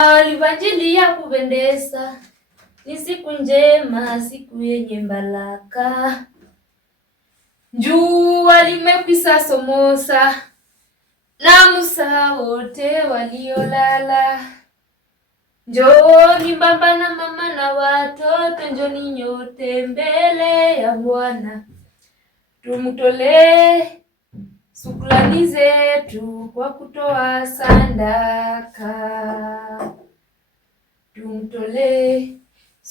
Alfajiri ya kupendeza, ni siku njema, siku yenye baraka. Jua limekwisha chomoza, naamsha wote waliolala. Njooni baba na mama na watoto, njooni nyote mbele ya Bwana. Tumtolee shukrani zetu kwa kutoa sadaka. Tumtolee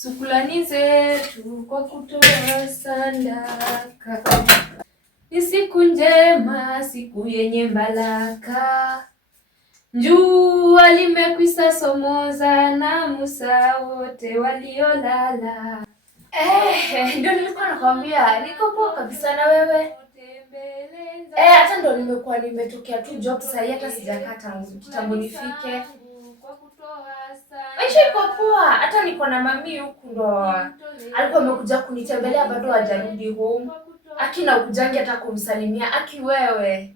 shukrani zetu kwa kutoa sadaka. Ni siku njema, siku yenye baraka. Jua limekwisha chomoza, naamsha wote waliolala. Ndio nilikuwa nakwambia niko poa kabisa na wewe. Hata ndo nimetokea tu job sasa, hata sijakata kitambo nifike. Maisha iko poa, hata niko na mami huku ndo alikuwa amekuja kunitembelea, bado hajarudi home. Aki na ukujangi hata kumsalimia. Aki wewe.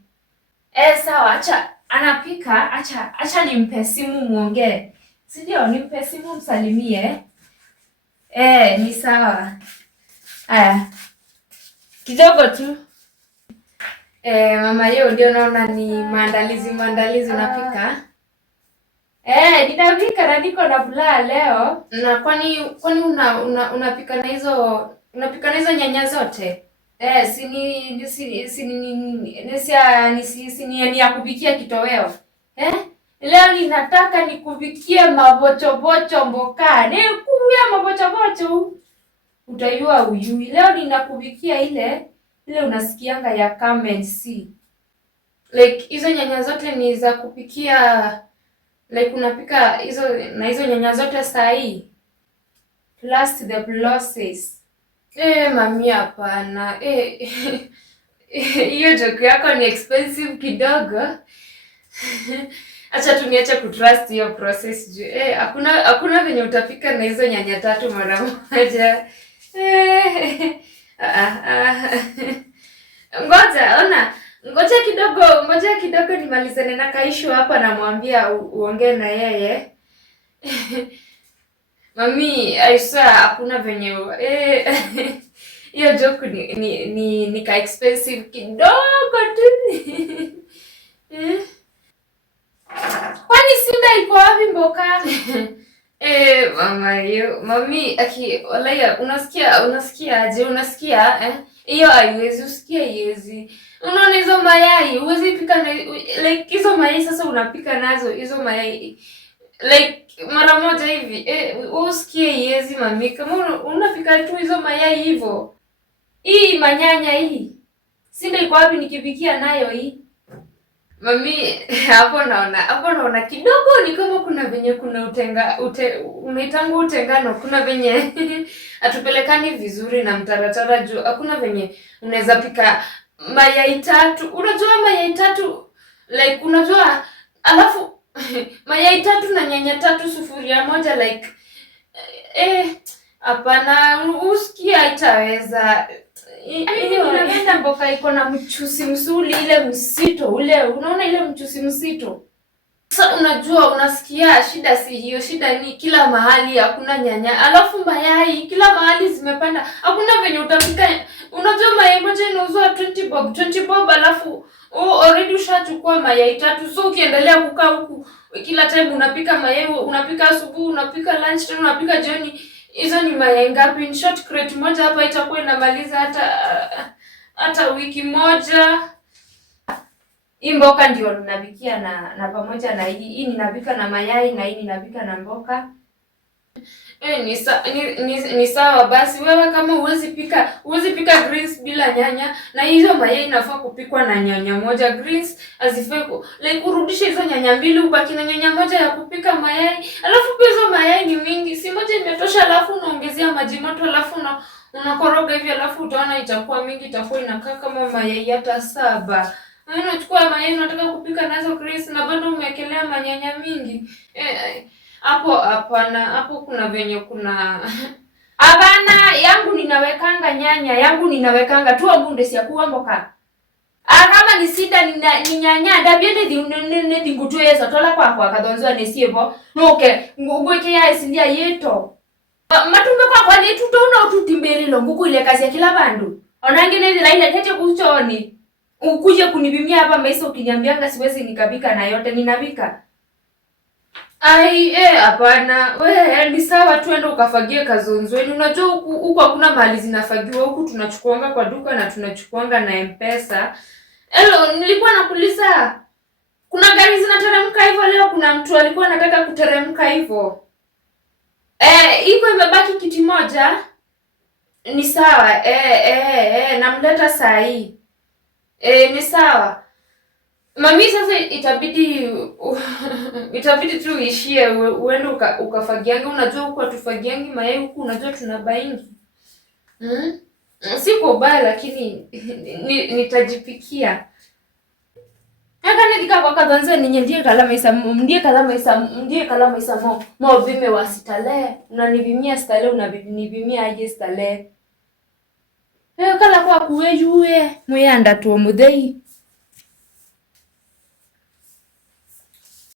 Sawa, acha anapika, acha nimpe simu muongee. Si ndio, nimpe simu msalimie. Ni sawa. Haya. Kidogo tu. Mama yeo ndio naona ni maandalizi unapika. Ninapika na niko na bulaa leo. Na kwani unapika na hizo nyanya zote? Ni ya kupikia kitoweo. Leo ninataka nikupikie mabochobocho mboka. Nikuya mabochobocho. Utayua uyui. Leo ninakupikia ile unasikianga ya come and see. Like hizo nyanya zote ni za kupikia, like unapika hizo nyanya zote saa hii. Plus the process. Mami hapana. Hiyo joke yako ni expensive kidogo. Acha tu niache kutrust hiyo process juu. Hakuna venye utapika na hizo nyanya 3 mara moja. Ngoja kidogo nimalizane na Kaishu hapa, namwambia uongee na yeye. Mami, Aisha hakuna venye hiyo joke ni ka expensive kidogo tu. Kwani Sinda iko wapi mboka? Mami, walaya, unasikia aje? Hiyo haiwezi, usikia hizi. Unaona hizo mayai, huwezi pika na like hizo mayai sasa unapika nazo hizo mayai. Like mara moja hivi. Usikie hizi mami, kama unapika tu hizo mayai hivyo. Hii manyanya hii. Sinda iko wapi nikipikia nayo hii? Mami, hapo naona kidogo ni kama kuna venye kuna unaitangu utengano, kuna venye atupelekani vizuri na mtaratara juu. Hakuna venye unaweza pika mayai 3. Unajua mayai 3 like unajua, alafu mayai 3 na nyanya 3 sufuria moja like hapana, usikia haitaweza. Unapenda mboka iko na mchusi msuli ile msito ule, unaona ile mchusi msito. Sasa unajua, unasikia shida si hiyo, shida ni kila mahali hakuna nyanya, alafu mayai kila mahali zimepanda. Hakuna venye utapika. Unajua mayai moja inauzwa 20 bob, alafu already ushachukua mayai 3. So ukiendelea kukaa huku kila time unapika mayai, unapika asubuhi, unapika lunch, tena unapika jioni. Hizo ni mayai ngapi? In short, crate moja hapa itakuwa inamaliza hata wiki moja. Hii mboka ndio ninapikia na pamoja na hii ninapika na mayai na hii ninapika na mboka. Ni sawa basi. Wewe kama huwezi pika greens bila nyanya, na hizo mayai inafaa kupikwa na nyanya moja. Greens azifai like kurudisha hizo nyanya 2 ubaki na nyanya moja ya kupika mayai. Alafu pia hizo mayai ni mingi, si moja imetosha, alafu unaongezea maji moto, alafu unakoroga hivi, alafu utaona itakuwa mingi, itakuwa inakaa kama mayai hata 7. Unachukua mayai unataka kupika nazo greens na bado umewekelea manyanya mingi. Hapo hapana, hapo kuna venye kuna Hapana, yangu ninawekanga nyanya, yangu ninawekanga tu abunde si yakuwa mboka. Kama ni sida ni nyanya ndabye ne thi ngutwe so tola kwa kathonzwa ne siebo. Noke ngugweke ya isindia yeto. Matumbe kwa ni tuto una ututimbele lo nguku ile kazi ya kila bandu. Onangine ile ile kete kuchoni. Ukuje kunibimia hapa maisha ukiniambianga siwezi nikabika na yote ninabika. Ai hapana. We ni sawa tuende ukafagie Kazonzweni. Unajua huku hakuna mahali zinafagiwa, huku tunachukuanga kwa duka na tunachukuanga na M-Pesa. Hello, nilikuwa nakuuliza kuna gari zinateremka hivyo leo, kuna mtu alikuwa anataka kuteremka hivyo. Iko imebaki kiti moja. Ni sawa. Namleta saa hii. Ni sawa. Mami sasa itabidi tu uishie uende ukafagianga. Unajua huku atufagiangi mayai, huku unajua tunabaingi. Siko baya lakini nitajipikia. Aka nidika kwa kadhanze ndiye kalama isa mo vime wa stale. Unanivimia stale, unanivimia aje stale. Kala kwa kuwe juwe muyanda tu muthei.